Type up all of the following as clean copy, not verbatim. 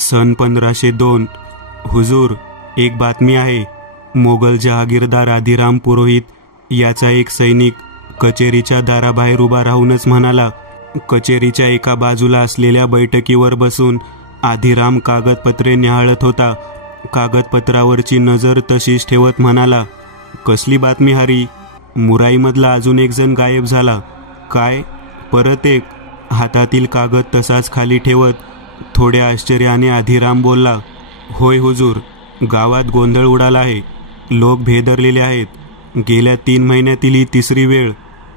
सन 1502. हुजूर, एक बातमी आहे. मोगल जहागीरदार आदिराम पुरोहित याचा एक सैनिक कचेरीच्या दाराबाहेर उभा राहूनच म्हणाला. कचेरीच्या एका बाजूला असलेल्या बैठकीवर बसून आदिराम कागदपत्रे न्याहाळत होता. कागदपत्रावरची नजर तशीच ठेवत म्हणाला, कसली बातमी हरी? मुराईमधला अजून एक जण गायब झाला. काय? परत एक? हातातील कागद तसाच खाली ठेवत थोड्या आश्चर्याने आदिराम बोलला, होय हुजूर, गावात गोंधळ उडाला आहे. लोक भेदरलेले आहेत. गेल्या 3 महिन्यातील ही तिसरी वेळ.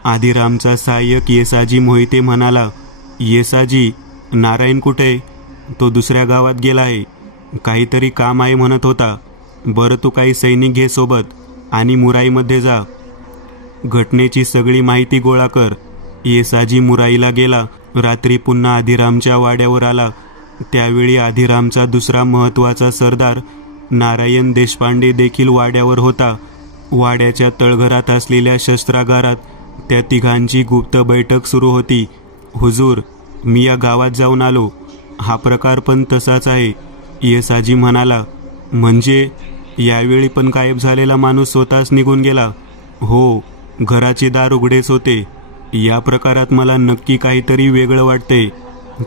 आदिरामचा सहाय्यक येसाजी मोहिते म्हणाला, येसाजी, नारायण कुठे? तो दुसऱ्या गावात गेला आहे. काहीतरी काम आहे म्हणत होता. बरं, तू काही सैनिक घे सोबत आणि मुराईमध्ये जा. घटनेची सगळी माहिती गोळा कर. येसाजी मुराईला गेला. रात्री पुन्हा आदिरामच्या वाड्यावर आला. त्यावेळी आदिरामचा दुसरा महत्त्वाचा सरदार नारायण देशपांडे देखील वाड्यावर होता. वाड्याच्या तळघरात असलेल्या शस्त्रागारात त्या तिघांची गुप्त बैठक सुरू होती. हुजूर, मी या गावात जाऊन आलो. हा प्रकार पण तसाच आहे, येसाजी म्हणाला. म्हणजे यावेळी पण गायब झालेला माणूस स्वतःच निघून गेला? हो, घराचे दार उघडेच होते. या प्रकारात मला नक्की काहीतरी वेगळं वाटते.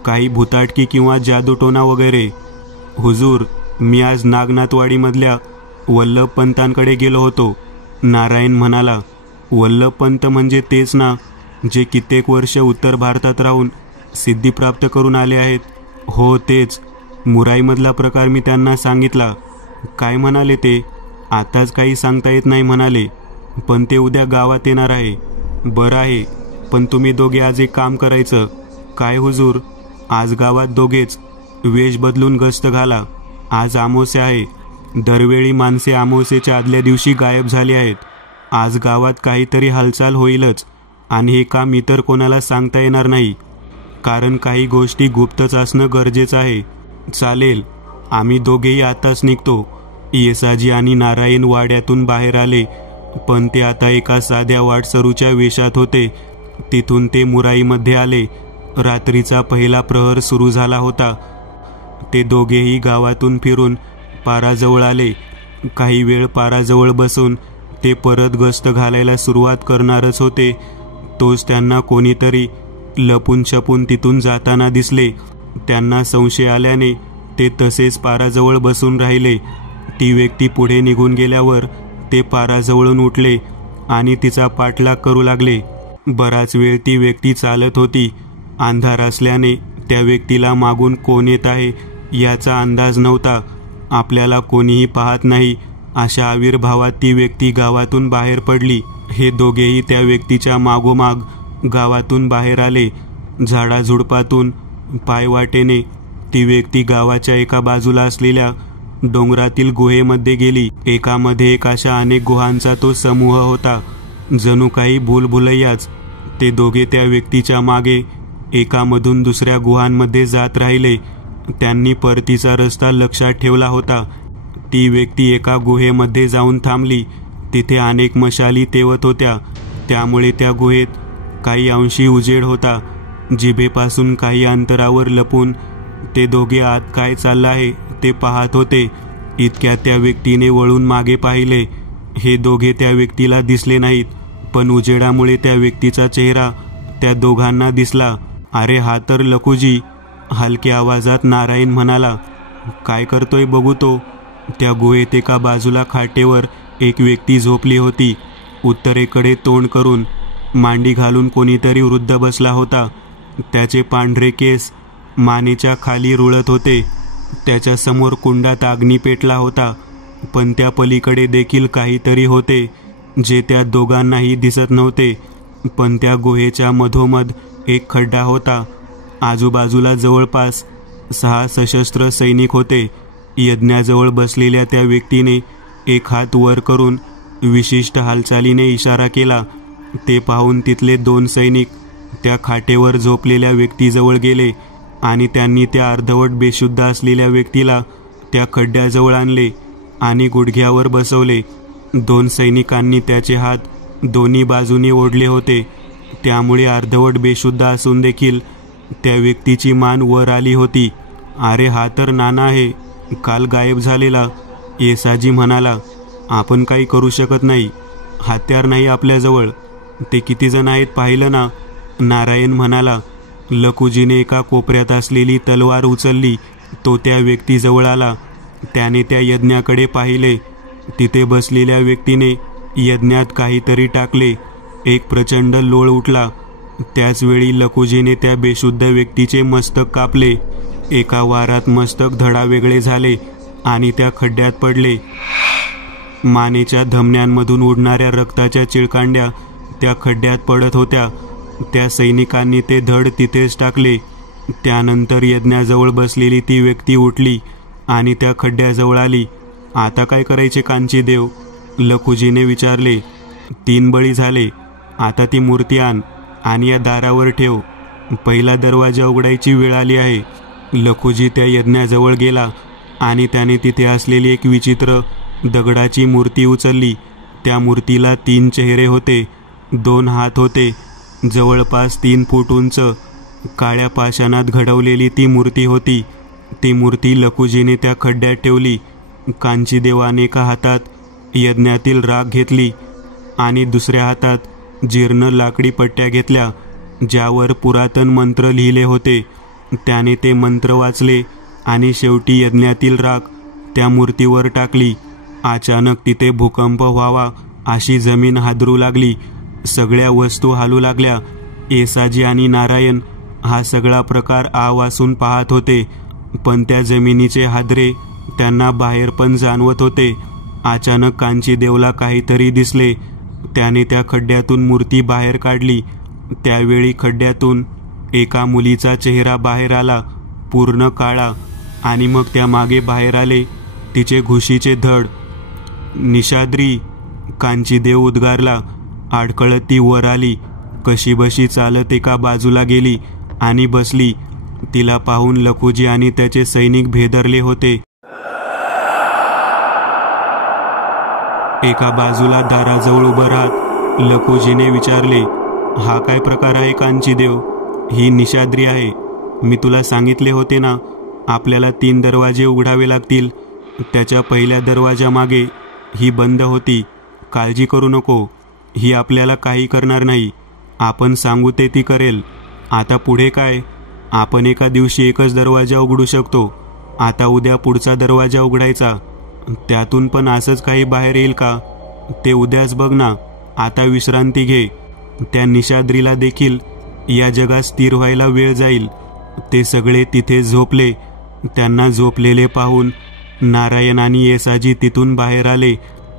काही भुताटकी किंवा जादूटोना वगैरे. हुजूर, मी आज नागनाथवाडीमधल्या वल्लभपंतांकडे गेलो होतो, नारायण म्हणाला. वल्लभपंत म्हणजे तेच ना, जे कित्येक वर्ष उत्तर भारतात राहून सिद्धी प्राप्त करून आले आहेत? हो, तेच. मुराईमधला प्रकार मी त्यांना सांगितला. काय म्हणाले ते? आताच काही सांगता येत नाही म्हणाले, पण ते उद्या गावात येणार आहे. बरं आहे, पण तुम्ही दोघे आज एक काम करायचं. काय हुजूर? आज गावात दोघेच वेश बदलून गस्त घाला. आज अमावास्या आहे. दरवेळी माणसे अमावास्येच्या आदल्या दिवशी गायब झाली आहेत. आज गावात काहीतरी हालचाल होईलच, आणि हे काम इतर कोणाला सांगता येणार नाही, कारण काही गोष्टी गुप्तच असणं गरजेचं आहे. चालेल, आम्ही दोघेही आताच निघतो. येसाजी आणि नारायण वाड्यातून बाहेर आले, पण ते आता एका साध्या वाटसरूच्या वेशात होते. तिथून ते मुराईमध्ये आले. रात्रीचा पहिला प्रहर सुरू झाला होता. ते दोघेही गावातून फिरून पाराजवळ आले. काही वेळ पाराजवळ बसून ते परत गस्त घालायला सुरुवात करणारच होते. तोच त्यांना कोणीतरी लपून छपून तिथून जाताना दिसले. त्यांना संशय आल्याने ते तसेच पाराजवळ बसून राहिले. ती व्यक्ती पुढे निघून गेल्यावर ते पाराजवळून उठले आणि तिचा पाठलाग करू लागले. बराच वेळ ती व्यक्ती चालत होती. अंधार असल्याने त्या व्यक्तीला मागून कोण येत आहे याचा अंदाज नव्हता. आपल्याला कोणीही पाहत नाही अशा आविर्भावात ती व्यक्ती गावातून बाहेर पडली. हे दोघेही त्या व्यक्तीच्या मागोमाग गावातून बाहेर आले. झाडाझुडपातून पायवाटेने ती व्यक्ती गावाच्या एका बाजूला असलेल्या डोंगरातील गुहेमध्ये गेली. एकामध्ये एक अशा अनेक गुहांचा तो समूह होता, जणू काही भूलभुलैयाच. ते दोघे त्या व्यक्तीच्या मागे एकामधून दुसऱ्या गुहांमध्ये जात राहिले. त्यांनी परतीचा रस्ता लक्षात ठेवला होता. ती व्यक्ती एका गुहेमध्ये जाऊन थांबली. तिथे अनेक मशाली तेवत होत्या, त्यामुळे त्या गुहेत काही अंशी उजेड होता. जिभेपासून काही अंतरावर लपून ते दोघे आत काय चाललं आहे ते पाहत होते. इतक्यात त्या व्यक्तीने वळून मागे पाहिले. हे दोघे त्या व्यक्तीला दिसले नाहीत, पण उजेडामुळे त्या व्यक्तीचा चेहरा त्या दोघांना दिसला. अरे, हा तर लखुजी, हलक्या आवाजात नारायण म्हणाला. काय करतोय बघू तो. त्या गुहेत एका बाजूला खाटेवर एक व्यक्ती झोपली होती. उत्तरेकडे तोंड करून मांडी घालून कोणीतरी वृद्ध बसला होता. त्याचे पांढरे केस मानेच्या खाली रुळत होते. त्याच्या समोर कुंडात अग्नी पेटला होता, पण त्या पलीकडे देखील काहीतरी होते जे त्या दोघांनाही दिसत नव्हते. पण त्या गुहेच्या मधोमध एक खड्डा होता. आजूबाजूला जवळपास 6 सशस्त्र सैनिक होते. यज्ञाजवळ बसलेल्या त्या व्यक्तीने एक हात वर करून विशिष्ट हालचालीने इशारा केला. ते पाहून तिथले 2 सैनिक त्या खाटेवर झोपलेल्या व्यक्तीजवळ गेले आणि त्यांनी त्या अर्धवट बेशुद्ध असलेल्या व्यक्तीला त्या खड्ड्याजवळ आणले आणि गुडघ्यावर बसवले. 2 सैनिकांनी त्याचे हात दोन्ही बाजूने ओढले होते, त्यामुळे अर्धवट बेशुद्ध असून देखील त्या व्यक्तीची मान वर आली होती. अरे हा तर नाना आहे, काल गायब झालेला. येसाजी म्हणाला. आपण काही करू शकत नाही, हत्यार नाही आपल्याजवळ. ते किती जण आहेत पाहिलं ना, नारायण म्हणाला. लखुजीने एका कोपऱ्यात असलेली तलवार उचलली. तो त्या व्यक्तीजवळ आला. त्याने त्या यज्ञाकडे पाहिले. तिथे बसलेल्या व्यक्तीने यज्ञात काहीतरी टाकले. एक प्रचंड लोळ उठला. त्याचवेळी लखुजीने त्या बेशुद्ध व्यक्तीचे मस्तक कापले. एका वारात मस्तक धडावेगळे झाले आणि त्या खड्ड्यात पडले. मानेच्या धमन्यांमधून उडणाऱ्या रक्ताच्या चिळकांड्या त्या खड्ड्यात पडत होत्या. त्या सैनिकांनी ते धड तिथेच टाकले. त्यानंतर यज्ञाजवळ बसलेली ती व्यक्ती उठली आणि त्या खड्ड्याजवळ आली. आता काय करायचे कांचीदेव? लखुजीने विचारले. 3 बळी झाले, आता ती मूर्ती आण आणि या दारावर ठेव. पहिला दरवाजा उघडायची वेळ आली आहे. लखुजी त्या यज्ञाजवळ गेला आणि त्याने तिथे असलेली एक विचित्र दगडाची मूर्ती उचलली. त्या मूर्तीला 3 चेहरे होते, 2 हात होते, जवळपास 3 फूट उंच. काळ्या पाषाणात घडवलेली ती मूर्ती होती. ती मूर्ती लखुजीने त्या खड्ड्यात ठेवली. कांचीदेवाने एका हातात यज्ञातील राख घेतली आणि दुसऱ्या हातात जीर्ण लाकडी पट्ट्या घेतल्या, ज्यावर पुरातन मंत्र लिहिले होते. त्याने ते मंत्र वाचले आणि शेवटी यज्ञातील राख त्या मूर्तीवर टाकली. अचानक तिथे भूकंप व्हावा अशी जमीन हादरू लागली. सगळ्या वस्तू हालू लागल्या. येसाजी आणि नारायण हा सगळा प्रकार आवासून पाहत होते, पण त्या जमिनीचे हादरे त्यांना बाहेर पण जाणवत होते. अचानक कांचीदेवला काहीतरी दिसले. त्याने त्या खड्ड्यातून मूर्ती बाहेर काढली. त्यावेळी खड्ड्यातून एका मुलीचा चेहरा बाहेर आला, पूर्ण काळा. आणि मग त्या मागे बाहेर आले तिचे घुशीचे धड. निशाद्री, कांचीदेव उद्गारला. अडकळत ती वर आली. कशीबशी चालत एका बाजूला गेली आणि बसली. तिला पाहून लखुजी आणि त्याचे सैनिक भेदरले होते. एका बाजूला दाराजवळ उभं राहत लखुजीने विचारले, हा काय प्रकार आहे कांचीदेव? ही निशाद्री आहे. मी तुला सांगितले होते ना, आपल्याला 3 दरवाजे उघडावे लागतील. त्याच्या पहिल्या दरवाजामागे ही बंद होती. काळजी करू नको, ही आपल्याला काही करणार नाही. आपण सांगू ते ती करेल. आता पुढे काय? आपण एका दिवशी एकच दरवाजा उघडू शकतो. आता उद्या पुढचा दरवाजा उघडायचा. त्यातून पण असंच काही बाहेर येईल का? ते उद्याच बघ ना. आता विश्रांती घे. त्या निशाद्रीला देखील या जगात स्थिर व्हायला वेळ जाईल. ते सगळे तिथे झोपले. त्यांना झोपलेले पाहून नारायण आणि येसाजी तिथून बाहेर आले.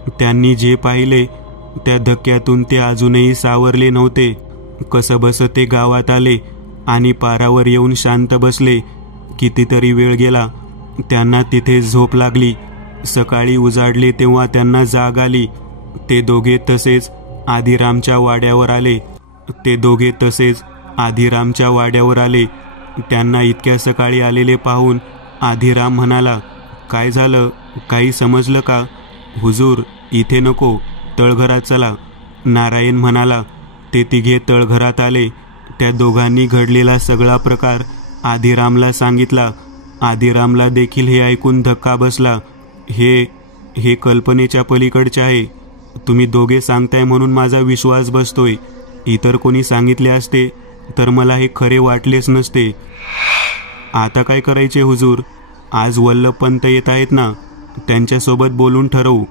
त्यांनी जे पाहिले त्या धक्क्यातून ते अजूनही सावरले नव्हते. कसंबसं ते गावात आले आणि पारावर येऊन शांत बसले. कितीतरी वेळ गेला. त्यांना तिथे झोप लागली. सकाळी उजाडले तेव्हा त्यांना जाग आली. ते दोघे तसेच आदिरामच्या वाड्यावर आले. त्यांना इतक्या सकाळी आलेले पाहून आदिराम म्हणाला, काय झालं? काही समजलं का? हुजूर, इथे नको, तळघरात चला. नारायण म्हणाला. ते तिघे तळघरात आले. त्या दोघांनी घडलेला सगळा प्रकार आदिरामला सांगितला. आदिरामला देखील हे ऐकून धक्का बसला. हे कल्पनेच्या पलीकडचे आहे. तुम्ही दोघे सांगताय म्हणून माझा विश्वास बसतोय. इतर कोणी सांगितले असते तर मला हे खरे वाटलेच नसते. आता काय करायचे हुजूर? आज वल्लभपंत येत आहेत ना, त्यांच्यासोबत बोलून ठरवू.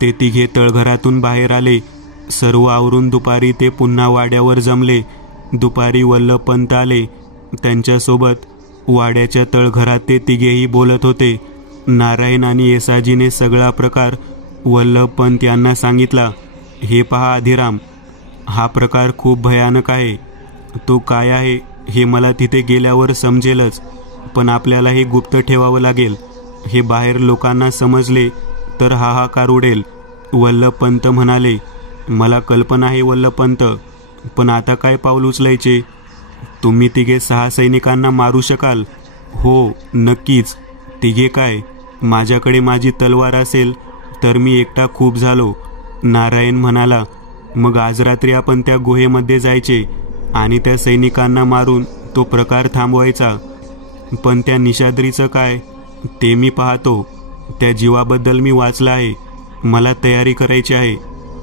ते तिघे तळघरातून बाहेर आले. सर्व आवरून दुपारी ते पुन्हा वाड्यावर जमले. दुपारी वल्लभपंत आले. त्यांच्यासोबत वाड्याच्या तळघरात ते तिघेही बोलत होते. नारायण आणि येसाजीने सगळा प्रकार वल्लभपंत यांना सांगितला. हे पहा आदिराम, हा प्रकार खूप भयानक आहे. तो काय आहे हे मला तिथे गेल्यावर समजेलच, पण आपल्याला हे गुप्त ठेवावं लागेल. हे बाहेर लोकांना समजले तर हाहाकार उडेल. वल्लभपंत म्हणाले, मला कल्पना आहे वल्लभपंत, पण आता काय पाऊल उचलायचे? तुम्ही तिघे 6 सैनिकांना मारू शकाल? हो, नक्कीच. तिघे काय, माझ्याकडे माझी तलवार असेल तर मी एकटा खूप झालो. नारायण म्हणाला. मग आज रात्री आपण त्या गुहेमध्ये जायचे आणि त्या सैनिकांना मारून तो प्रकार थांबवायचा. पण त्या निशाद्रीचं काय ते मी पाहतो. त्या जीवाबद्दल मी वाचलं आहे. मला तयारी करायची आहे.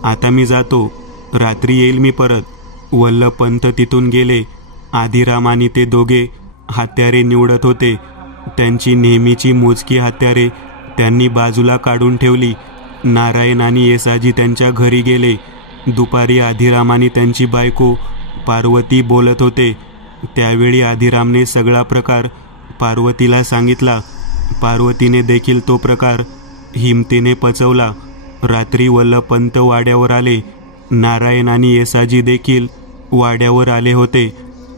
आता मी जातो. रात्री येईल मी परत. वल्लभपंत तिथून गेले. आधीराम आणि ते दोघे हत्यारे निवडत होते. त्यांची नेहमीची मोजकी हत्यारे त्यांनी बाजूला काढून ठेवली. नारायण आणि येसाजी त्यांच्या घरी गेले. दुपारी आधीराम आणि त्यांची बायको पार्वती बोलत होते. त्यावेळी आधीरामने सगळा प्रकार पार्वतीला सांगितला. पार्वतीने देखील तो प्रकार हिमतीने पचवला. रात्री वल्लभपंत वाड्यावर आले. नारायण आणि येसाजी देखील वाड्यावर आले होते.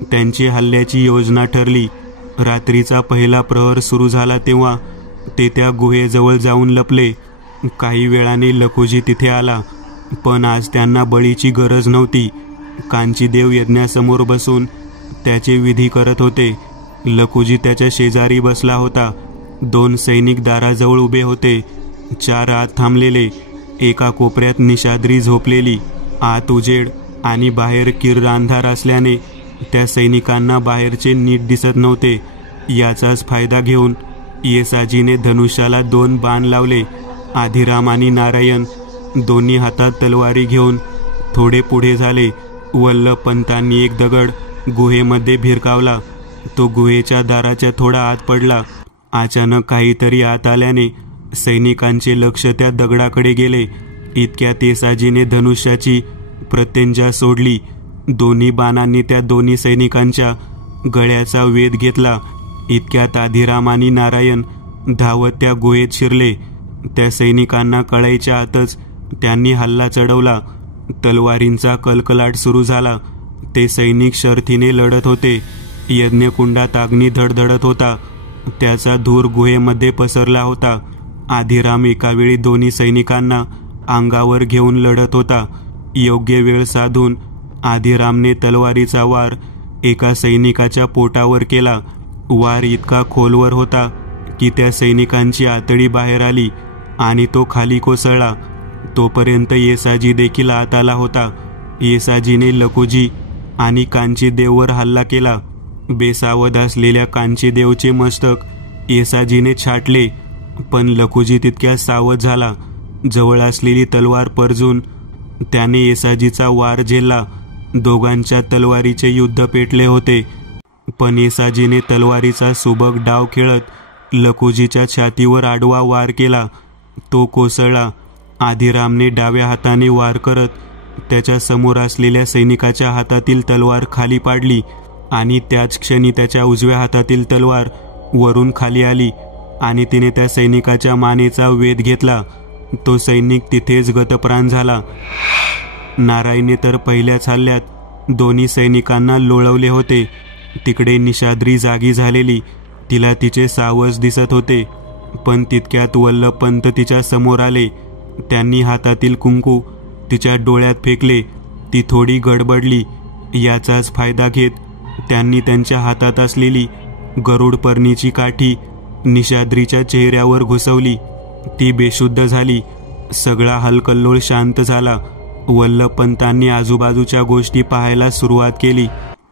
त्यांची हल्ल्याची योजना ठरली. रात्रीचा पहिला प्रहर सुरू झाला तेव्हा ते त्या गुहेजवळ जाऊन लपले. काही वेळाने लखुजी तिथे आला, पण आज त्यांना बळीची गरज नव्हती. कांचीदेव यज्ञासमोर बसून त्याचे विधी करत होते. लखुजी त्याच्या शेजारी बसला होता. 2 सैनिक दाराजवळ उभे होते. 4 आत थांबलेले. एका कोपऱ्यात निशाद्री झोपलेली. आत उजेड आणि बाहेर किर्र अंधार असल्याने त्या सैनिकांना बाहेरचे नीट दिसत नव्हते. याचाच फायदा घेऊन येसाजीने धनुष्याला 2 बाण लावले. आधीराम आणि नारायण दोन्ही हातात तलवारी घेऊन थोडे पुढे झाले. वल्लभपंतांनी एक दगड गुहेमध्ये भिरकावला. तो गुहेच्या दाराच्या थोडा आत पडला. अचानक काहीतरी आत आल्याने सैनिकांचे लक्ष त्या दगडाकडे गेले. इतक्यात येसाजीने धनुष्याची प्रत्यंजा सोडली. दोन्ही बाणांनी त्या दोन्ही सैनिकांच्या गळ्याचा वेध घेतला. इतक्यात आधीराम आणि नारायण धावत त्या गुहेत शिरले. त्या सैनिकांना कळायच्या आतच त्यांनी हल्ला चढवला. तलवारींचा कलकलाट सुरू झाला. ते सैनिक शर्थीने लढत होते. यज्ञकुंडात अग्नी धडधडत होता. त्याचा धूर गुहेमध्ये पसरला होता. आधीराम एकावेळी दोन्ही सैनिकांना अंगावर घेऊन लढत होता. योग्य वेळ साधून आधीरामने तलवारीचा वार एका सैनिकाच्या पोटावर केला. वार इतका खोलवर होता की त्या सैनिकांची आतडी बाहेर आली आणि तो खाली कोसळला. तोपर्यंत येसाजी देखील आत आला होता. येसाजीने लखुजी आणि कांचीदेववर हल्ला केला. बेसावध असलेल्या कांचीदेवचे मस्तक येसाजीने छाटले, पण लखुजी तितक्या सावध झाला. जवळ असलेली तलवार परजून त्याने येसाजीचा वार झेलला. दोघांच्या तलवारीचे युद्ध पेटले होते, पण येसाजीने तलवारीचा सुबक डाव खेळत लखुजीच्या छातीवर आडवा वार केला. तो कोसळला. आधीरामने डाव्या हाताने वार करत त्याच्या समोर असलेल्या सैनिकाच्या हातातील तलवार खाली पाडली आणि त्याच क्षणी त्याच्या उजव्या हातातील तलवार वरून खाली आली आणि तिने त्या सैनिकाच्या मानेचा वेध घेतला. तो सैनिक तिथेच गतप्राण झाला. नारायणे तर पहिल्याच हल्ल्यात दोन्ही सैनिकांना लोळवले होते. तिकडे निशाद्री जागी झालेली. तिला तिचे सावज दिसत होते, पण तितक्यात वल्लभपंत तिच्या समोर आले. त्यांनी हातातील कुंकू तिच्या डोळ्यात फेकले. ती थोडी गडबडली. याचाच फायदा घेत त्यांनी त्यांच्या हातात असलेली गरुड पर्णीची काठी निशाद्रीच्या चेहऱ्यावर घुसवली. ती बेशुद्ध झाली. सगळा हलकल्लोळ शांत झाला. वल्लभपंतांनी आजूबाजूच्या गोष्टी पाहायला सुरुवात केली.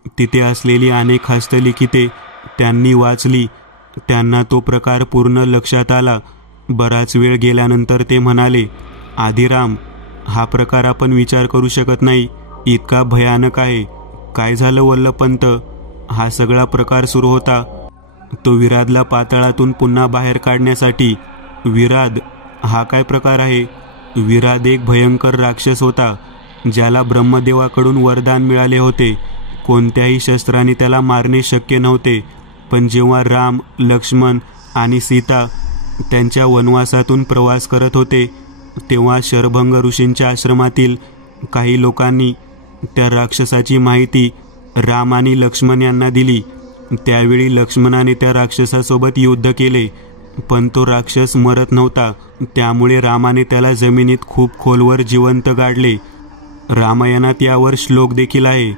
तिथे असलेली अनेक हस्तलिखिते त्यांनी वाचली. त्यांना तो प्रकार पूर्ण लक्षात आला. बराच वेळ गेल्यानंतर ते म्हणाले, आधीराम, हा प्रकार आपण विचार करू शकत नाही इतका भयानक आहे. काय झालं वल्लभपंत? हा सगळा प्रकार सुरू होता तो विरादला पाताळातून पुन्हा बाहेर काढण्यासाठी. विराद हा काय प्रकार आहे? विराद एक भयंकर राक्षस होता, ज्याला ब्रह्मदेवाकडून वरदान मिळाले होते. कोणत्याही शस्त्राने त्याला मारणे शक्य नव्हते. पण जेव्हा राम, लक्ष्मण आणि सीता त्यांच्या वनवासातून प्रवास करत होते, तेव्हा शरभंग ऋषींच्या आश्रमातील काही लोकांनी त्या राक्षसाची माहिती राम आणि लक्ष्मण यांना दिली. त्यावेळी लक्ष्मणाने त्या राक्षसासोबत युद्ध केले, पण तो राक्षस मरत नव्हता. त्यामुळे रामाने त्याला जमिनीत खूप खोलवर जिवंत गाडले. रामायणात यावर श्लोक देखील आहे.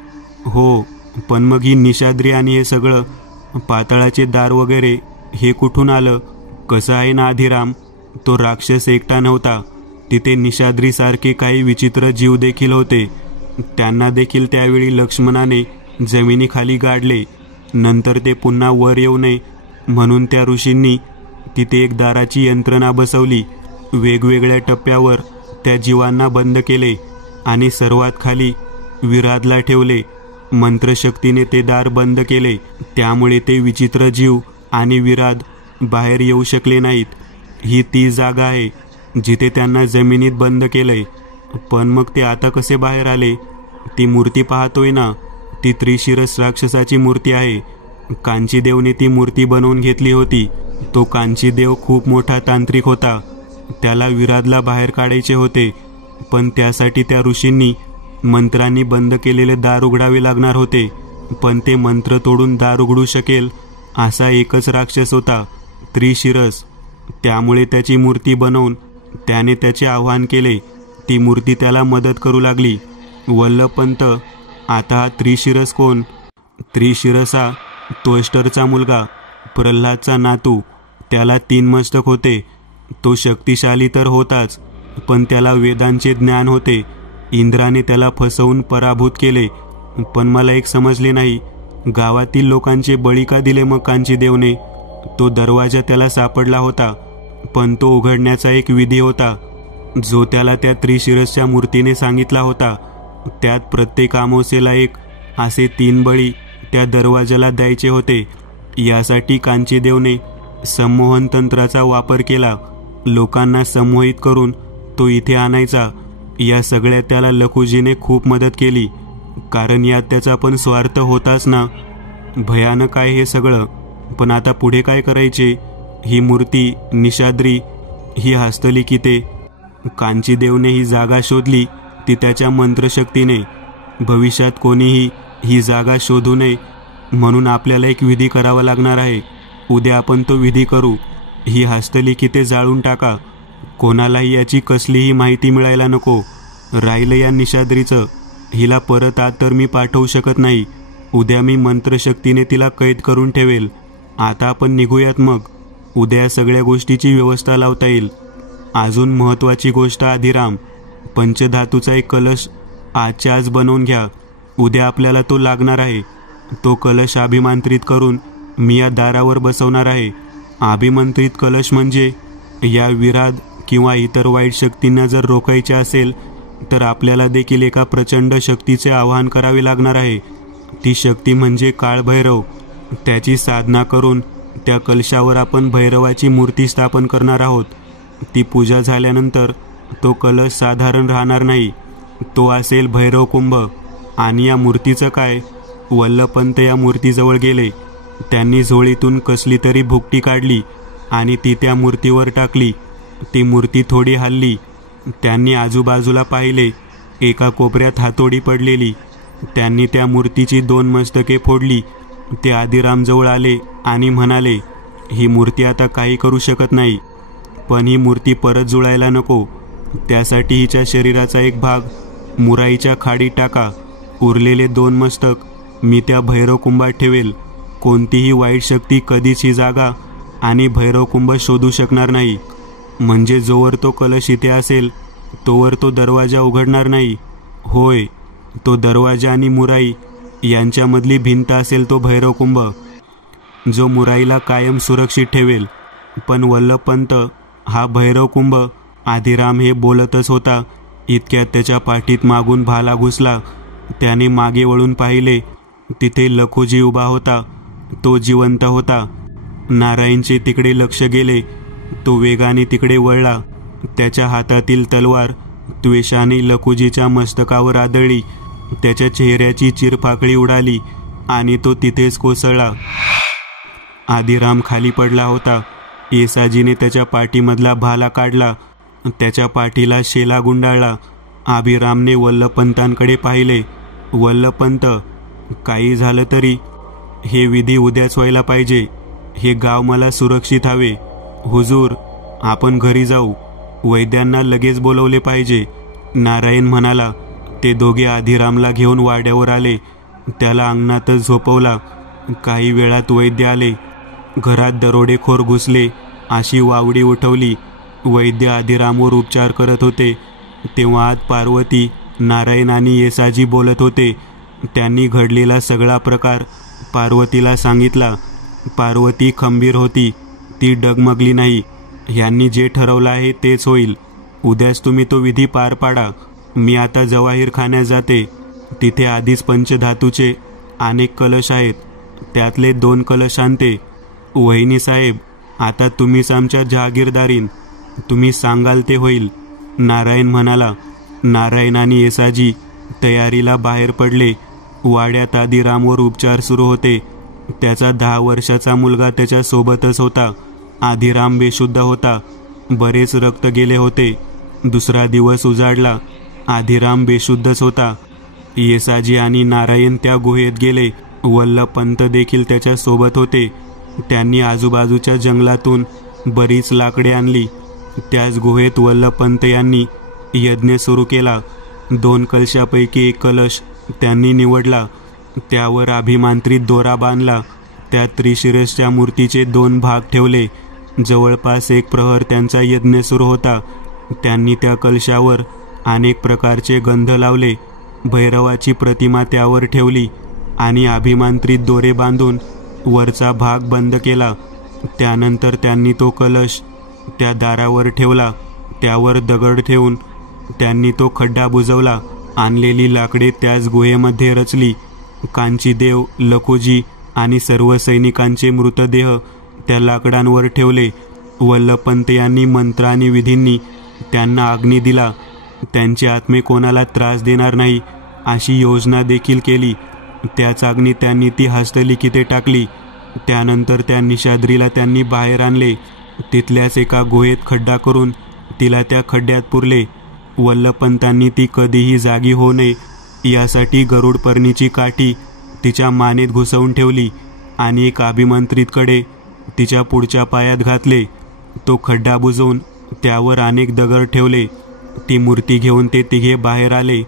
हो, पण मग ही निशाद्री आणि हे सगळं, पाताळाचे दार वगैरे, हे कुठून आलं? कसं आहे ना आधीराम, तो राक्षस एकटा नव्हता. तिथे निशाद्रीसारखे काही विचित्र जीव देखील होते. त्यांना देखील त्यावेळी लक्ष्मणाने जमिनीखाली गाडले. नंतर ते पुन्हा वर येऊ नये म्हणून त्या ऋषींनी तिथे एक दाराची यंत्रणा बसवली. वेगवेगळ्या टप्प्यावर त्या जीवांना बंद केले आणि सर्वात खाली विराधला ठेवले. मंत्रशक्तीने ते दार बंद केले. त्यामुळे ते विचित्र जीव आणि विराध बाहेर येऊ शकले नाहीत. ही ती जागा आहे जिथे त्यांना जमिनीत बंद केलंय. पण मग ते आता कसे बाहेर आले? ती मूर्ती पाहतोय ना, ती त्रिशिरस राक्षसाची मूर्ती आहे. कांचीदेवने ती मूर्ती बनवून घेतली होती. तो कांचीदेव खूप मोठा तांत्रिक होता. त्याला विराधला बाहेर काढायचे होते, पण त्यासाठी त्या ऋषींनी मंत्रांनी बंद केलेले दार उघडावे लागणार होते. पण ते मंत्र तोडून दार उघडू शकेल असा एकच राक्षस होता, त्रिशिरस. त्यामुळे त्याची मूर्ती बनवून त्याने त्याचे आव्हान केले. ती मूर्ती त्याला मदत करू लागली. वल्लभपंत, आता हा त्रिशिरस कोण? त्रिशिरस हा त्वष्टरचा मुलगा, प्रल्हादचा नातू. त्याला 3 मस्तक होते. तो शक्तिशाली तर होताच, पण त्याला वेदांचे ज्ञान होते. इंद्राने त्याला फसवून पराभूत केले. पण मला एक समजले नाही, गावातील लोकांचे बळी का दिले मग कांचीदेवने? तो दरवाजा त्याला सापडला होता, पण तो उघडण्याचा एक विधी होता जो त्याला त्या त्रिशिरसच्या मूर्तीने सांगितला होता. त्यात प्रत्येक अमावस्येला एक असे 3 बळी त्या दरवाजाला द्यायचे होते. यासाठी कांचीदेवने संमोहन तंत्राचा वापर केला. लोकांना संमोहित करून तो इथे आणायचा. या सगळ्यात त्याला लखुजीने खूप मदत केली, कारण यात त्याचा पण स्वार्थ होताच ना. भयानक आहे हे सगळं. पण आता पुढे काय करायचे? ही मूर्ती, निशाद्री, ही हस्तलिखिते. कांचीदेवने ही जागा शोधली ती त्याच्या मंत्रशक्तीने. भविष्यात कोणीही ही जागा शोधू नये म्हणून आपल्याला एक विधी करावा लागणार आहे. उद्या आपण तो विधी करू. ही हस्तलिखिते जाळून टाका. कोणालाही याची कसलीही माहिती मिळायला नको. राहिलं या निशाद्रीचं, हिला परत आत तर मी पाठवू शकत नाही. उद्या मी मंत्रशक्तीने तिला कैद करून ठेवेल. आता आपण निघूयात मग. उद्या सगळ्या गोष्टीची व्यवस्था लावता येईल. अजून महत्त्वाची गोष्ट आदिराम, पंचधातूचा एक कलश आजच्या आज बनवून घ्या. उद्या आपल्याला तो लागणार आहे. तो कलश अभिमंत्रित करून मी या दारावर बसवणार आहे. अभिमंत्रित कलश म्हणजे या विराध किंवा इतर वाईट शक्तींना जर रोखायचे असेल तर आपल्याला देखील एका प्रचंड शक्तीचे आवाहन करावे लागणार आहे. ती शक्ती म्हणजे काळभैरव. त्याची साधना करून त्या कलशावर आपण भैरवाची मूर्ती स्थापन करणार आहोत. ती पूजा झाल्यानंतर तो कलश साधारण राहणार नाही, तो असेल भैरव कुंभ. आणि या मूर्तीचं काय? वल्लभपंत या मूर्तीजवळ गेले. त्यांनी झोळीतून कसली तरी भुकटी काढली आणि ती त्या मूर्तीवर टाकली. ती मूर्ती थोडी हलली. त्यांनी आजूबाजूला पाहिले. एका कोपऱ्यात हातोडी पडलेली. त्यांनी त्या मूर्तीची 2 मस्तके फोडली. ते आदिरामजवळ आले आणि म्हणाले, ही मूर्ती आता काही करू शकत नाही, पण ही मूर्ती परत जुळायला नको. त्यासाठी हिच्या शरीराचा एक भाग मुराईच्या खाडीत टाका. उरलेले 2 मस्तक मी त्या भैरवकुंभात ठेवेल. कोणतीही वाईट शक्ती कधीच ही जागा आणि भैरवकुंभ शोधू शकणार नाही. म्हणजे जोवर तो कलश इथे असेल तोवर तो दरवाजा उघडणार नाही. होय, तो दरवाजा आणि मुराई यांच्यामधली भिंत असेल तो भैरवकुंभ, जो मुराईला कायम सुरक्षित ठेवेल. पण वल्लभपंत, हा भैरवकुंभ. आदिराम हे बोलतच होता, इतक्यात त्याच्या पाठीत मागून भाला घुसला. त्याने मागे वळून पाहिले. तिथे लखुजी उभा होता. तो जिवंत होता. नारायणचे तिकडे लक्ष गेले. तो वेगाने तिकडे वळला. त्याच्या हातातील तलवार त्वेषाने लखुजीच्या मस्तकावर आदळली. त्याच्या चेहऱ्याची चिरफाकळी उडाली आणि तो तिथेच कोसळला. आदिराम खाली पडला होता. येसाजीने त्याच्या पाठीमधला भाला काढला. त्याच्या पाठीला शेला गुंडाळला. आभिरामने वल्लभपंतांकडे पाहिले. वल्लभपंत, काही झालं तरी हे विधी उद्याच व्हायला पाहिजे. हे गाव मला सुरक्षित हवे. हुजूर, आपण घरी जाऊ. वैद्यांना लगेच बोलवले पाहिजे. नारायण म्हणाला. ते दोघे आदिरामला घेऊन वाड्यावर आले. त्याला अंगणातच झोपवला. काही वेळात वैद्य आले. घरात दरोडेखोर घुसले अशी वावडी उठवली. वैद्य आदिरामवर उपचार करत होते. तेव्हा आत पार्वती, नारायण आणि येसाजी बोलत होते. त्यांनी घडलेला सगळा प्रकार पार्वतीला सांगितला. पार्वती खंबीर होती, ती डगमगली नाही. यांनी जे ठरवलं आहे तेच होईल. उद्याच तुम्ही तो विधी पार पाडा. मी आता जवाहीरखान्यात जाते. तिथे आधीच पंचधातूचे अनेक कलश आहेत, त्यातले 2 कलश आणते. वहिनी साहेब, आता तुम्हीच आमच्या जहागीरदारीन. तुम्ही सांगाल ते होईल. नारायण म्हणाला. नारायण आणि येसाजी तयारीला बाहेर पडले. वाड्यात आदिरामवर उपचार सुरू होते. त्याचा 10 वर्षाचा मुलगा त्याच्या सोबतच होता. आदिराम बेशुद्ध होता. बरेच रक्त गेले होते. दुसरा दिवस उजाडला. आदिराम बेशुद्धच होता. येसाजी आणि नारायण त्या गुहेत गेले. वल्लभपंत देखील त्याच्या सोबत होते. त्यांनी आजूबाजूच्या जंगलातून बरीच लाकडे आणली. त्याच गुहेत वल्लभपंत यांनी यज्ञ सुरू केला. 2 कलशापैकी 1 कलश त्यांनी निवडला. त्यावर अभिमांत्रित दोरा बांधला. त्या त्रिशिरसच्या मूर्तीचे 2 भाग ठेवले. जवळपास 1 प्रहर त्यांचा यज्ञ सुरू होता. त्यांनी त्या कलशावर अनेक प्रकारचे गंध लावले. भैरवाची प्रतिमा त्यावर ठेवली आणि अभिमांत्रित दोरे बांधून वरचा भाग बंद केला. त्यानंतर त्यांनी तो कलश त्या दारावर ठेवला. त्यावर दगड ठेवून त्यांनी तो खड्डा बुजवला. आणलेली लाकडे त्याच गुहेमध्ये रचली. कांचीदेव, लखुजी आणि सर्व सैनिकांचे मृतदेह त्या लाकडांवर ठेवले. वल्लभपंत यांनी मंत्र आणि विधींनी त्यांना अग्नी दिला. त्यांचे आत्मे कोणाला त्रास देणार नाही अशी योजना देखील केली. त्याच अग्नी त्यांनी ती हस्तलिखिते टाकली. त्यानंतर त्या निशाद्रीला त्यांनी बाहेर आणले. तिथल्याच एका गुहेत खड्डा करून तिला त्या खड्ड्यात पुरले. वल्लभपंतांनी ती कधीही जागी होऊ नये यासाठी गरुडपर्णीची काठी तिच्या मानेत घुसवून ठेवली आणि एक अभिमंत्रितकडे तिच्या पुढच्या पायात घातले. तो खड्डा बुजवून त्यावर अनेक दगड ठेवले. ती मूर्ती घेऊन ते तिघे बाहेर आले.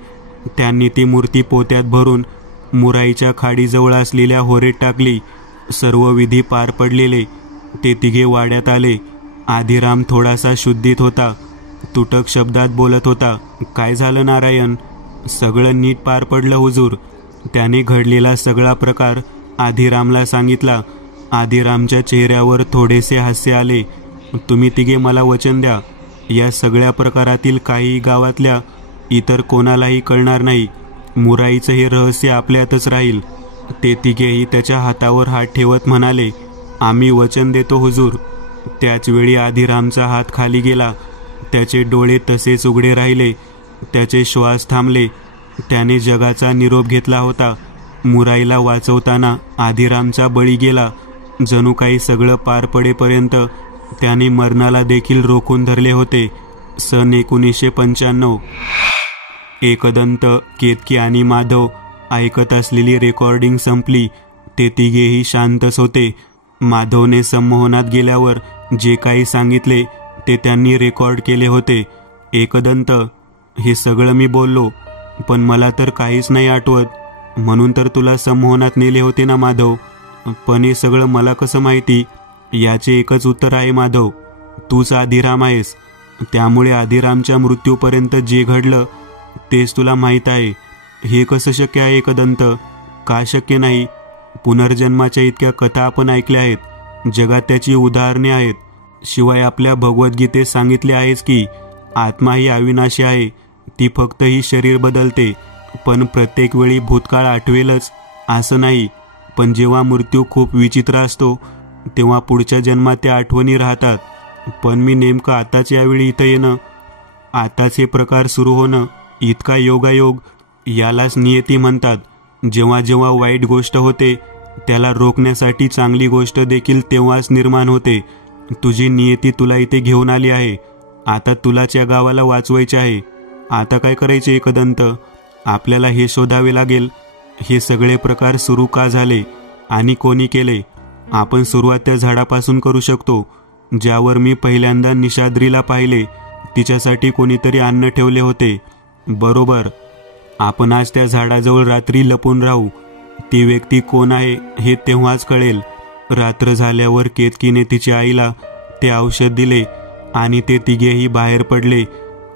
त्यांनी ती मूर्ती पोत्यात भरून मुराईच्या खाडीजवळ असलेल्या होरेत टाकली. सर्व विधी पार पडलेले. ते तिघे वाड्यात आले. आदिराम थोडासा शुद्धीत होता. तुटक शब्दात बोलत होता. काय झालं नारायण? सगळं नीट पार पडलं हुजूर. त्याने घडलेला सगळा प्रकार आदिरामला सांगितला. आदिरामच्या चेहऱ्यावर थोडेसे हास्य आले. तुम्ही तिघे मला वचन द्या, या सगळ्या प्रकारातील काही गावातल्या इतर कोणालाही कळणार नाही. मुराईचं हे रहस्य आपल्यातच राहील. ते तिघेही त्याच्या हातावर हात ठेवत म्हणाले, आम्ही वचन देतो हुजूर. त्याचवेळी आदिरामचा हात खाली गेला. त्याचे डोळे तसेच उघडे राहिले. त्याचे श्वास थांबले. त्याने जगाचा निरोप घेतला होता. मुराईला वाचवताना आदिरामचा बळी गेला. जणू काही सगळं पार पडेपर्यंत त्याने मरणाला देखील रोखून धरले होते. सन 1995. एकदंत, केतकी आणि माधव ऐकत असलेली रेकॉर्डिंग संपली. ते तिघेही शांतच होते. माधवने संमोहनात गेल्यावर जे काही सांगितले ते त्यांनी रेकॉर्ड केले होते. एकदंत, हे सगळं मी बोललो, पण मला तर काहीच नाही आठवत. म्हणून तर तुला संमोहनात नेले होते ना माधव. पण हे सगळं मला कसं माहिती? याचे एकच उत्तर आहे माधव, तूच आदिराम आहेस. त्यामुळे आदिरामच्या मृत्यूपर्यंत जे घडलं तेच तुला माहीत आहे. हे कसं शक्य आहे एकदंत? का शक्य नाही? पुनर्जन्माच्या इतक्या कथा आपण ऐकल्या आहेत. जगात त्याची उदाहरणे आहेत. शिवाय आपल्या भगवद्गीतेत सांगितले आहेच की आत्मा ही अविनाशी आहे. ती फक्त ही शरीर बदलते. पण प्रत्येक वेळी भूतकाळ आठवेलच असं नाही. पण जेव्हा मृत्यू खूप विचित्र असतो तेव्हा पुढच्या जन्मात त्या आठवणी राहतात. पण मी नेमकं आताच यावेळी इथं येणं, आताच हे प्रकार सुरू होणं, इतका योगायोग, यालाच नियती म्हणतात. जेव्हा जेव्हा वाईट गोष्ट होते त्याला रोखण्यासाठी चांगली गोष्ट देखील तेव्हाच निर्माण होते. तुझी नियती तुला इथे घेऊन आली आहे. आता तुलाच या गावाला वाचवायचे आहे. आता काय करायचे एकदंत? आपल्याला हे शोधावे लागेल. हे सगळे प्रकार सुरू का झाले आणि कोणी केले? आपण सुरुवात त्या झाडापासून करू शकतो ज्यावर मी पहिल्यांदा निशाद्रीला पाहिले. तिच्यासाठी कोणीतरी अन्न ठेवले होते. बरोबर. आपण आज त्या झाडाजवळ रात्री लपून राहू. ती व्यक्ती कोण आहे हे तेव्हाच कळेल. रात्र झाल्यावर केतकीने तिच्या आईला ते औषध दिले आणि ते तिघेही बाहेर पडले.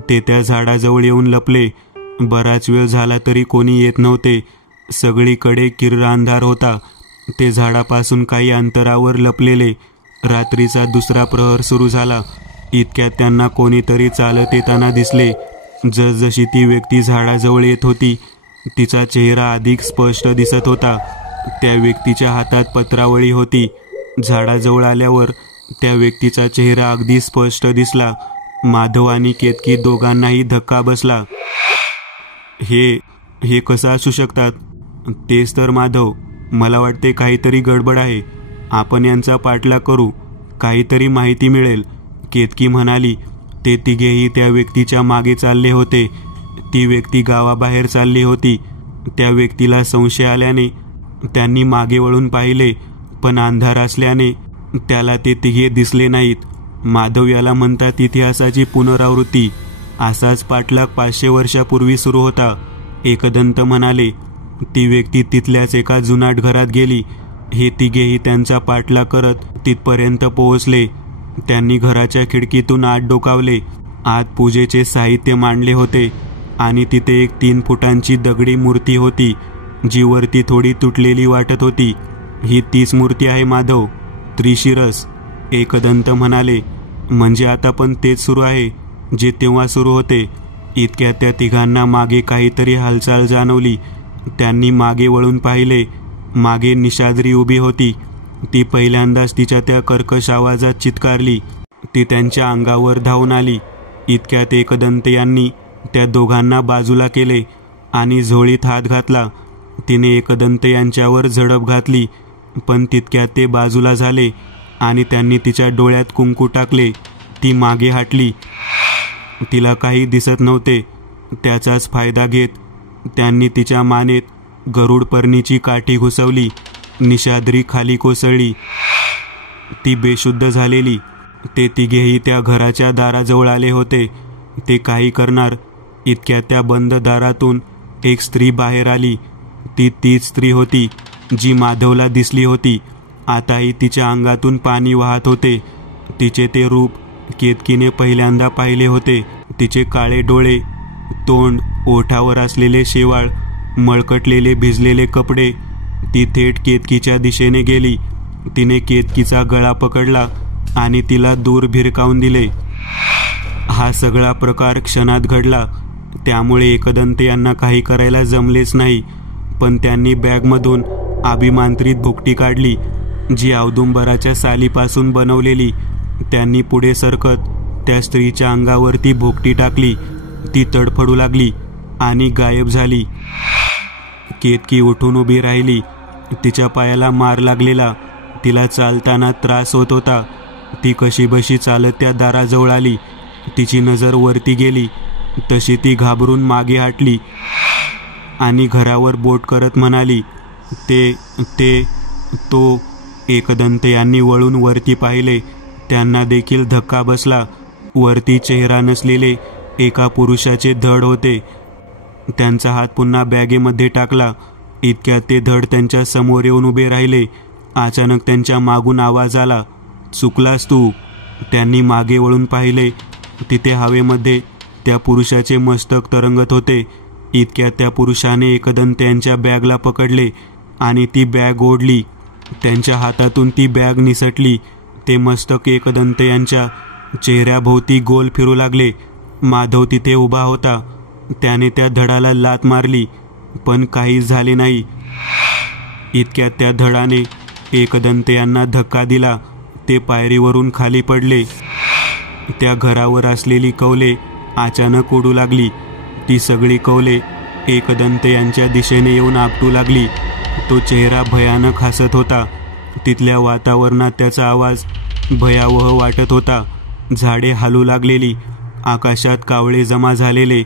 ते त्या झाडाजवळ येऊन लपले. बराच वेळ झाला तरी कोणी येत नव्हते. सगळीकडे किर्र अंधार होता. ते झाडापासून काही अंतरावर लपलेले. रात्रीचा दुसरा प्रहर सुरू झाला. इतक्यात त्यांना कोणीतरी चालत येताना दिसले. जसजशी ती व्यक्ती झाडाजवळ येत होती तिचा चेहरा अधिक स्पष्ट दिसत होता. त्या व्यक्तीच्या हातात पत्रावळी होती. झाडाजवळ आल्यावर त्या व्यक्तीचा चेहरा अगदी स्पष्ट दिसला. माधव आणि केतकी दोघांनाही धक्का बसला. हे कसं असू शकतात? तेच तर माधव, मला वाटते काहीतरी गडबड आहे. आपण यांचा पाठलाग करू, काहीतरी माहिती मिळेल, केतकी म्हणाली. ते तिघेही त्या व्यक्तीच्या मागे चालले होते. ती व्यक्ती गावाबाहेर चालली होती. त्या व्यक्तीला संशय आल्याने त्यांनी मागे वळून पाहिले, पण अंधार असल्याने त्याला ते तिघे दिसले नाहीत. माधव याला म्हणतात इतिहासाची पुनरावृत्ती. असाच पाठलाग 500 वर्षापूर्वी सुरू होता, एकदंत म्हणाले. ती व्यक्ती तिथल्याच एका जुनाट घरात गेली. हे तिघेही त्यांचा पाठलाग करत तिथपर्यंत पोहोचले. त्यांनी घराच्या खिडकीतून आत डोकावले. आत पूजेचे साहित्य मांडले होते आणि तिथे एक 3 फुटांची दगडी मूर्ती होती, जी वरती थोडी तुटलेली वाटत होती. ही तीच मूर्ती आहे माधव, त्रिशिरस, एकदंत म्हणाले. म्हणजे आता पण तेच सुरू आहे जे तेव्हा सुरू होते. इतक्यात त्या तिघांना मागे काहीतरी हालचाल जाणवली. त्यांनी मागे वळून पाहिले. मागे निशाद्री उभी होती. ती पहिल्यांदाच तिच्या त्या कर्कश आवाजात चित्कारली. ती त्यांच्या अंगावर धावून आली. इतक्यात एकदंत यांनी त्या दोघांना बाजूला केले आणि झोळीत हात घातला. तिने एकदंत यांच्यावर झडप घातली, पण तितक्यात ते बाजूला झाले आणि त्यांनी तिच्या डोळ्यात कुंकू टाकले. ती मागे हटली. तिला काही दिसत नव्हते. त्याचाच फायदा घेत त्यांनी तिच्या मानेत गरुडपर्णीची काठी घुसवली. निशाद्री खाली कोसळली. ती बेशुद्ध झालेली. ते तिघेही त्या घराच्या दाराजवळ आले होते. ते काही करणार. इतक्यात त्या बंद दारातून एक स्त्री बाहेर आली. ती तीच स्त्री होती जी माधवला दिसली होती. आताही तिच्या अंगातून पाणी वाहत होते. तिचे ते रूप केतकीने पहिल्यांदा पाहिले होते. तिचे काळे डोळे, तोंड, ओठावर असलेले शेवाळ, मळकटलेले भिजलेले कपडे. ती थेट केतकीच्या दिशेने गेली. तिने केतकीचा गळा पकडला आणि तिला दूर भिरकावून दिले. हा सगळा प्रकार क्षणात घडला. त्यामुळे एकदंत यांना काही करायला जमलेच नाही. पण त्यांनी बॅगमधून अभिमांत्रित भुकटी काढली, जी औदुंबराच्या सालीपासून बनवलेली. त्यांनी पुढे सरकत त्या स्त्रीच्या अंगावर ती भुकटी टाकली. ती तडफडू लागली आणि गायब झाली. केतकी उठून उभी राहिली. तिच्या पायाला मार लागलेला. तिला चालताना त्रास होत होता. ती कशीबशी चालत त्या दाराजवळ आली. तिची नजर वरती गेली तशी ती घाबरून मागे हटली आणि घरावर बोट करत म्हणाली, तो. एकदंत यांनी वळून वरती पाहिले. त्यांना देखील धक्का बसला. वरती चेहरा नसलेले एका पुरुषाचे धड होते. त्यांचा हात पुन्हा बॅगेमध्ये टाकला. इतक्यात ते धड त्यांच्या समोर येऊन उभे राहिले. अचानक त्यांच्या मागून आवाज आला, चुकलास तू. त्यांनी मागे वळून पाहिले. तिथे हवेमध्ये त्या पुरुषाचे मस्तक तरंगत होते. इतक्यात त्या पुरुषाने एकदंत यांच्या बॅगला पकडले आणि ती बॅग ओढली. त्यांच्या हातातून ती बॅग निसटली. ते मस्तक एकदंत यांच्या चेहऱ्याभोवती गोल फिरू लागले. माधव तिथे उभा होता. त्याने त्या धडाला लाथ मारली, पण काहीच झाले नाही. इतक्यात त्या धडाने एकदंत यांना धक्का दिला. ते पायरीवरून खाली पडले. त्या घरावर असलेली कौले अचानक उडू लागली. ती सगळी कौले एकदंत यांच्या दिशेने येऊन आपटू लागली. तो चेहरा भयानक हसत होता. तिथल्या वातावरणात त्याचा आवाज भयावह वाटत होता. झाडे हालू लागलेली. आकाशात कावळे जमा झालेले.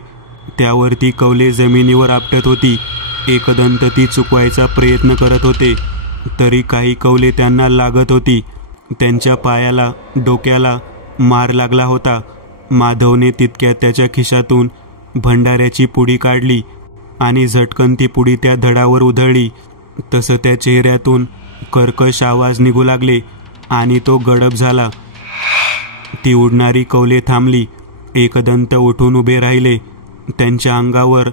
त्यावरती कौले जमिनीवर आपटत होती. एकदंत ती चुकवायचा प्रयत्न करत होते, तरी काही कौले त्यांना लागत होती. त्यांच्या पायाला, डोक्याला मार लागला होता. माधवने तितक्यात त्याच्या खिशातून भंडाऱ्याची पुडी काढली आणि झटकन ती पुडी त्या धडावर उधळली. तसं त्या चेहऱ्यातून कर्कश आवाज निघू लागले आणि तो गडप झाला. ती उडणारी कौले थांबली. एकदंत उठून उभे राहिले. त्यांच्या अंगावर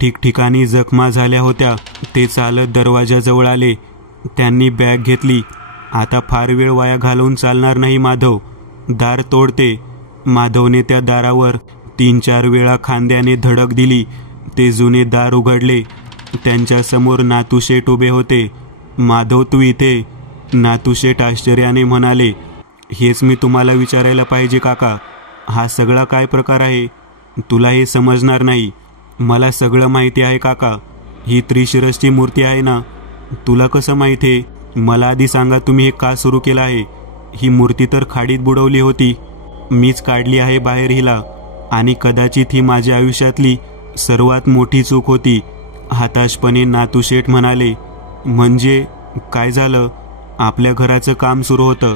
ठिकठिकाणी जखमा झाल्या होत्या. ते चालत दरवाजाजवळ आले. त्यांनी बॅग घेतली. आता फार वेळ वाया घालवून चालणार नाही माधव, दार तोडते. माधवने त्या दारावर 3-4 वेळा खांद्याने धडक दिली. ते जुने दार उघडले. त्यांच्यासमोर नातूशेठ उभे होते. माधव, तू इथे? नातूशेठ आश्चर्याने म्हणाले. हेच मी तुम्हाला विचारायला पाहिजे काका, हा सगळा काय प्रकार आहे? तुला हे समजणार नाही. मला सगळं माहिती आहे काका. ही त्रिशिरसची मूर्ती आहे ना? तुला कसं माहिती आहे? मला आधी सांगा, तुम्ही हे का सुरू केलं आहे? ही मूर्ती तर खाडीत बुडवली होती. मीच काढली आहे बाहेर हिला. आणि कदाचित ही माझ्या आयुष्यातली सर्वात मोठी चूक होती. हताशपणे नातूशेठ म्हणाले. म्हणजे काय झालं? आपल्या घराचं काम सुरू होतं.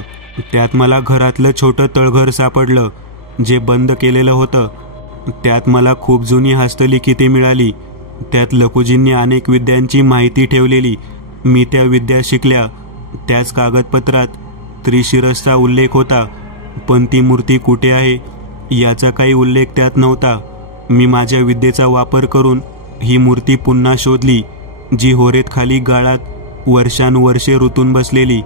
त्यात मला घरातलं छोटं तळघर सापडलं, जे बंद केलेलं होतं. त्यात मला खूप जुनी हस्तलिखिते मिळाली. त्यात लखुजींनी अनेक विद्यांची माहिती ठेवलेली. मी त्या विद्या शिकल्या. त्याच कागदपत्रात त्रिशिरसचा उल्लेख होता, पण ती मूर्ती कुठे आहे याचा काही उल्लेख त्यात नव्हता. मी माझ्या विद्येचा वापर करून ही मूर्ती पुन्हा शोधली, जी होरेत खाली गाळात वर्षानुवर्षे रुतून बसलेली.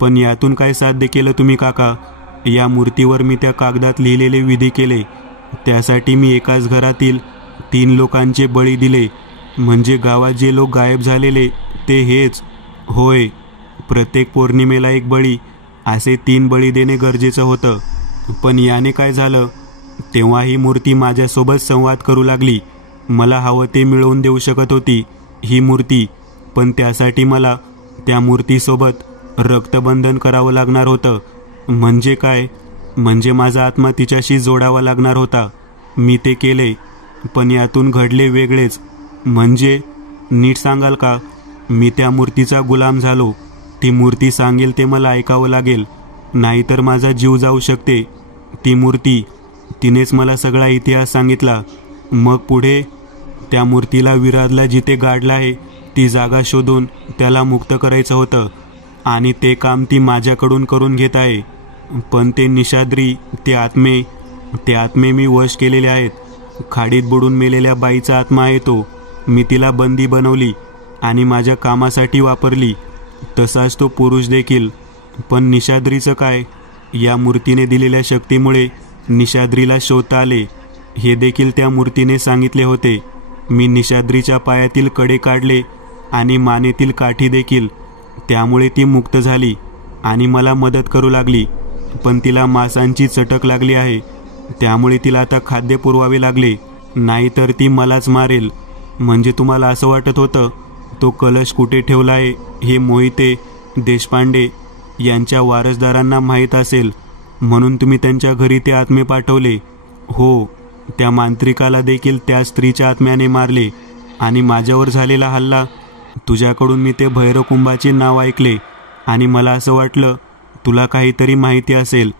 पण यातून काय साध्य केलं तुम्ही काका? या मूर्तीवर मी त्या कागदात लिहिलेले विधी केले. त्यासाठी मी एकाच घरातील 3 लोकांचे बळी दिले. म्हणजे गावात जे लोक गायब झालेले ते हेच? होय, प्रत्येक पौर्णिमेला एक बळी, असे 3 बळी देणे गरजेचं होतं. पण याने काय झालं? तेव्हा ही मूर्ती माझ्यासोबत संवाद करू लागली. मला हवं ते मिळवून देऊ शकत होती ही मूर्ती, पण त्यासाठी मला त्या मूर्तीसोबत रक्तबंधन करावं लागणार होतं. म्हणजे काय? म्हणजे माझा आत्मा तिच्याशी जोडावा लागणार होता. मी ते केले, पण यातून घडले वेगळेच. म्हणजे नीट सांगाल का? मी त्या मूर्तीचा गुलाम झालो. ती मूर्ती सांगेल ते मला ऐकावं लागेल, नाहीतर माझा जीव जाऊ शकते. ती मूर्ती, तिनेच मला सगळा इतिहास सांगितला. मग पुढे? त्या मूर्तीला विरारला जिथे गाडलं आहे ती जागा शोधून त्याला मुक्त करायचं होतं, आणि ते काम ती माझ्याकडून करून घेत आहे. पण ते निशाद्री, ते आत्मे मी वश केलेले आहेत. खाडीत बुडून मेलेल्या बाईचा आत्मा आहे तो. मी तिला बंदी बनवली आणि माझ्या कामासाठी वापरली. तसाच तो पुरुष देखील. पण निशाद्रीचं काय? या मूर्तीने दिलेल्या शक्तीमुळे निशाद्रीला शोधता आले, हे देखील त्या मूर्तीने सांगितले होते. मी निशाद्रीच्या पायातील कडे काढले आणि मानेतील काठी देखील. त्यामुळे ती मुक्त झाली आणि मला मदत करू लागली. पण तिला मांसांची चटक लागली आहे, त्यामुळे तिला आता खाद्य पुरवावे लागले, नाहीतर ती मलाच मारेल. म्हणजे तुम्हाला असं वाटत होतं तो कलश कुठे ठेवला आहे हे मोहिते देशपांडे यांच्या वारसदारांना माहीत असेल, म्हणून तुम्ही त्यांच्या घरी ते आत्मे पाठवले? हो, त्या मांत्रिकाला देखील त्या स्त्रीच्या आत्म्याने मारले. आणि माझ्यावर झालेला हल्ला, तुझ्याकडून मी ते भैरवकुंभाचे नाव ऐकले आणि मला असं वाटलं तुला काहीतरी माहिती असेल.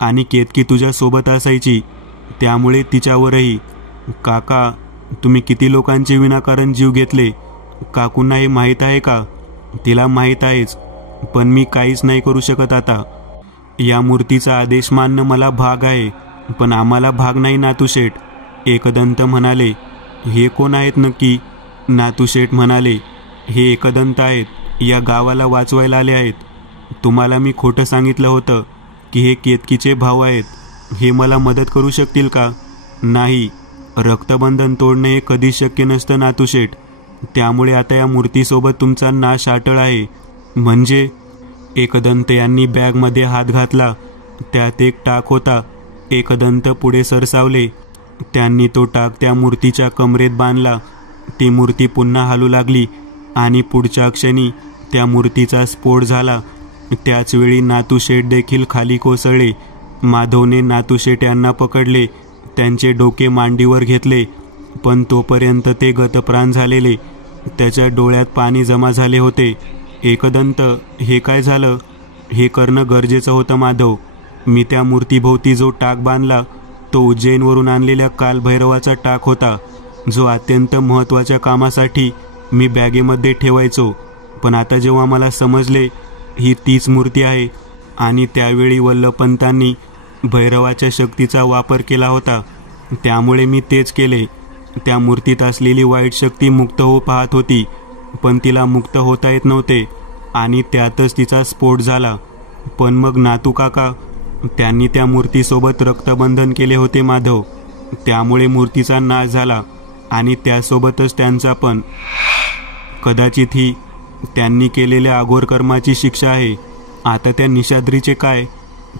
आणि केतकी तुझ्या सोबत असायची, त्यामुळे तिच्यावरही. काका, तुम्ही किती लोकांचे विनाकारण जीव घेतले? काकूंना हे माहीत आहे का? तिला माहीत आहेच, पण मी काहीच नाही करू शकत आता. या मूर्तीचा आदेश मानणं मला भाग आहे, पण आम्हाला भाग नाही नातूशेठ, एकदंत म्हणाले. हे कोण आहेत नक्की? नातूशेठ म्हणाले. हे एकदंत आहेत. या गावाला वाचवायला आले आहेत. तुम्हाला मी खोटं सांगितलं होतं की हे केतकीचे भाऊ आहेत. हे मला मदत करू शकतील का? नाही, रक्तबंधन तोडणे हे कधीच शक्य नसतं नातूशेठ. त्यामुळे आता या मूर्तीसोबत तुमचा नाश अटळ आहे. म्हणजे? एकदंत यांनी बॅगमध्ये हात घातला. त्यात एक टाक होता. एकदंत पुढे सरसावले. त्यांनी तो टाक त्या मूर्तीच्या कमरेत बांधला. ती मूर्ती पुन्हा हलू लागली आणि पुढच्या क्षणी त्या मूर्तीचा स्फोट झाला. त्याचवेळी नातूशेठ देखील खाली कोसळले. माधवने नातूशेठ यांना पकडले, त्यांचे डोके मांडीवर घेतले, पण तोपर्यंत ते गतप्राण झालेले. त्याच्या डोळ्यात पाणी जमा झाले होते. एकदंत, हे काय झालं? हे करणं गरजेचं होतं माधव. मी त्या मूर्तीभोवती जो टाक बांधला तो उज्जैनवरून आणलेल्या कालभैरवाचा टाक होता, जो अत्यंत महत्त्वाच्या कामासाठी मी बॅगेमध्ये ठेवायचो. पण आता जेव्हा मला समजले ही तीच मूर्ती आहे आणि त्यावेळी वल्लभपंतांनी भैरवाच्या शक्तीचा वापर केला होता, त्यामुळे मी तेच केले. त्या मूर्तीत असलेली वाईट शक्ती मुक्त होऊ पाहत होती, पण तिला मुक्त होता येत नव्हते. आणि त्यातच तिचा स्फोट झाला. पण मग नातू काका, त्यांनी त्या मूर्तीसोबत रक्तबंधन केले होते माधव, त्यामुळे मूर्तीचा नाश झाला आणि त्यासोबतच त्यांचा पण. कदाचित ही त्यांनी केलेल्या अघोर कर्माची शिक्षा आहे. आता त्या निशाद्रीचे काय?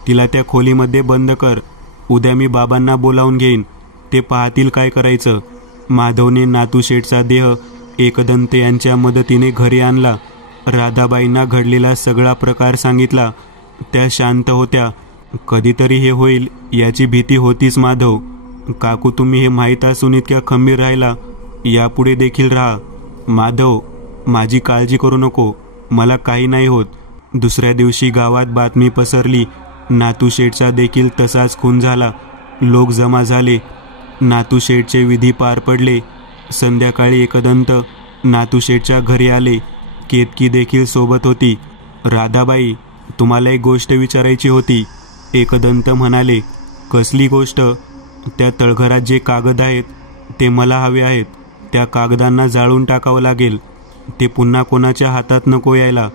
तिला त्या खोलीमध्ये बंद कर. उद्या मी बाबांना बोलावून घेईन, ते पाहतील काय करायचं. माधवने नातू शेठचा देह एकदंत यांच्या मदतीने घरी आणला. राधाबाईंना घडलेला सगळा प्रकार सांगितला. त्या शांत होत्या. कधीतरी हे होईल याची भीती होतीच माधव. काकू, तुम्ही हे माहीत असून इतक्या खंबीर राहिला, यापुढे देखील राहा. माधव, माझी काळजी करू नको, मला काही नाही होत. दुसऱ्या दिवशी गावात बातमी पसरली, नातू शेठचा देखील तसाच खून झाला. लोक जमा झाले. नातू शेठचे विधी पार पडले. संध्याकाळी एकदंत नातू शेठच्या घरी आले. केतकी देखील सोबत होती. राधाबाई, तुम्हाला एक गोष्ट विचारायची होती, एकदंत म्हणाले. कसली गोष्ट? त्या तळघरात जे कागद आहेत ते मला हवे आहेत. त्या कागदांना जाळून टाकावं लागेल. ते पुन्हा कोणाच्या हातात नको यायला.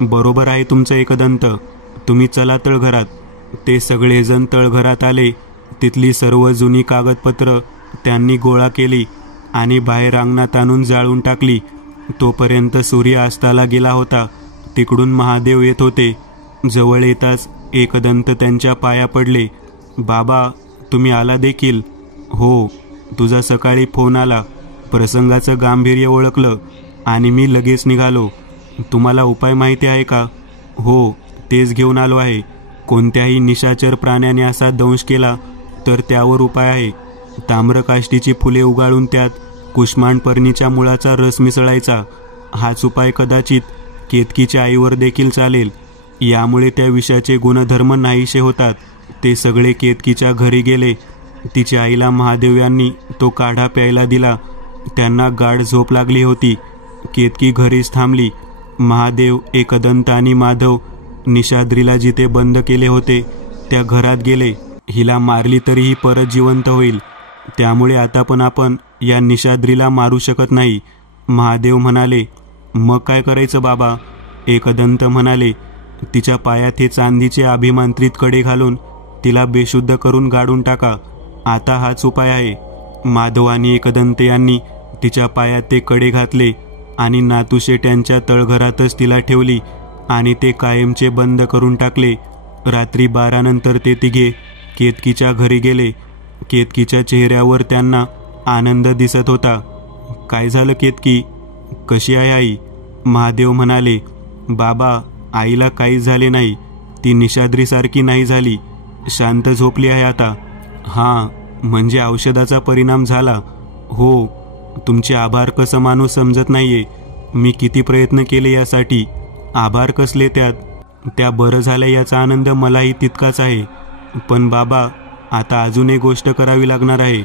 बरोबर आहे तुमचं एकदंत, तुम्ही चला तळघरात. ते सगळेजण तळघरात आले. तिथली सर्व जुनी कागदपत्र त्यांनी गोळा केली आणि बाहेर अंगणात आणून जाळून टाकली. तोपर्यंत सूर्य अस्ताला गेला होता. तिकडून महादेव येत होते. जवळ येताच एकदंत त्यांच्या पाया पडले. बाबा, तुम्ही आला देखील? हो, तुझा सकाळी फोन आला. प्रसंगाचं गांभीर्य ओळखलं आणि मी लगेच निघालो. तुम्हाला उपाय माहिती आहे का? हो, तेच घेऊन आलो आहे. कोणत्याही निशाचर प्राण्याने असा दंश केला तर त्यावर उपाय आहे. ताम्रकाष्टीची फुले उगाळून त्यात कुष्मांडपर्णीच्या मुळाचा रस मिसळायचा. हाच उपाय कदाचित केतकीच्या आईवर देखील चालेल. यामुळे त्या विषाचे गुणधर्म नाहीसे होतात. ते सगळे केतकीच्या घरी गेले. तिच्या आईला महादेव यांनी तो काढा प्यायला दिला. त्यांना गाढ झोप लागली होती. केतकी घरीच थांबली. महादेव, एकदंत आणि माधव निशाद्रीला जिथे बंद केले होते त्या घरात गेले. हिला मारली तरी ही परत जिवंत होईल, त्यामुळे आता पण आपण या निशाद्रीला मारू शकत नाही. महादेव म्हणाले. मग काय करायचं बाबा? एकदंत म्हणाले. तिच्या पायात हे चांदीचे अभिमांत्रित कडे घालून तिला बेशुद्ध करून गाडून टाका. आता हाच उपाय आहे. माधव आणि एकदंत यांनी तिच्या पायात ते कडे घातले आणि नातू शेठ यांच्या तळघरातच तिला ठेवली आणि ते कायमचे बंद करून टाकले. रात्री 12 नंतर ते तिघे केतकीच्या घरी गेले. केतकीच्या चेहऱ्यावर त्यांना आनंद दिसत होता. काय झालं केतकी? कशी आहे आई? महादेव म्हणाले. बाबा, आईला काहीच झाले नाही. ती निशाद्रीसारखी नाही झाली. शांत झोपली आहे आता. हां, म्हणजे औषधाचा परिणाम झाला? हो. तुमचे आभार कसं मानू समजत नाहीये. मी किती प्रयत्न केले यासाठी. आभार कसले त्यात? त्या बरं झाल्या याचा आनंद मलाही तितकाच आहे. पण बाबा, आता अजून एक गोष्ट करावी लागणार आहे.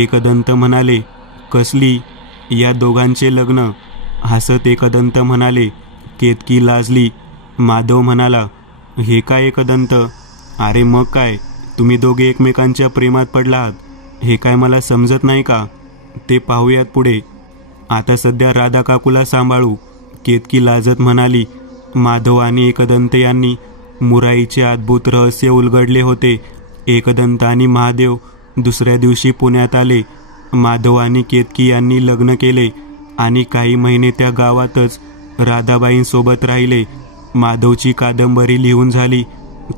एकदंत म्हणाले. कसली? या दोघांचे लग्न. हसत एकदंत म्हणाले. केतकी लाजली. माधव म्हणाला. हे काय एकदंत? अरे मग काय, तुम्ही दोघे एकमेकांच्या प्रेमात पडला आहात. हे काय मला समजत नाही का? ते पाहूयात पुढे. आता सध्या राधा काकूला सांभाळू, केतकी लाजत म्हणाली. माधव आणि एकदंत यांनी मुराईचे अद्भुत रहस्य उलगडले होते. एकदंत आणि महादेव दुसऱ्या दिवशी पुण्यात आले. माधव आणि केतकी यांनी लग्न केले आणि काही महिने त्या गावातच राधाबाईंसोबत राहिले. माधवची कादंबरी लिहून झाली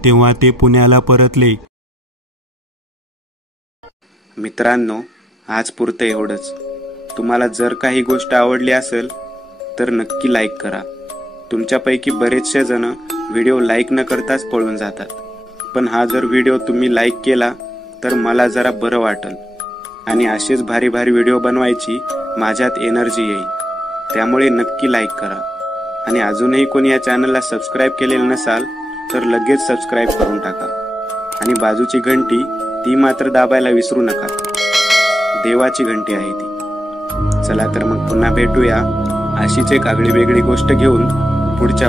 तेव्हा ते पुण्याला परतले. मित्रांनो, आज पुरतं एवढंच. तुम्हाला जर काही गोष्ट आवडली असेल तर नक्की लाईक करा. तुमच्यापैकी बरेचसे जण व्हिडिओ लाईक न करताच पळून जातात. पण हा जर व्हिडिओ तुम्ही लाईक केला तर मला जरा बरं वाटेल आणि असेच भारी भारी व्हिडिओ बनवायची माझ्यात एनर्जी येईल. त्यामुळे नक्की लाईक करा. आणि अजूनही कोणी या चॅनलला सबस्क्राईब केलेलं नसाल तर लगेच सबस्क्राईब करून टाका. आणि बाजूची घंटी ती मात्र दाबायला विसरू नका. देवाची घंटी आहे ती. चला तर मग पुन्हा भेटूया अशीच एक आगळी वेगळी गोष्ट घेऊन पुढच्या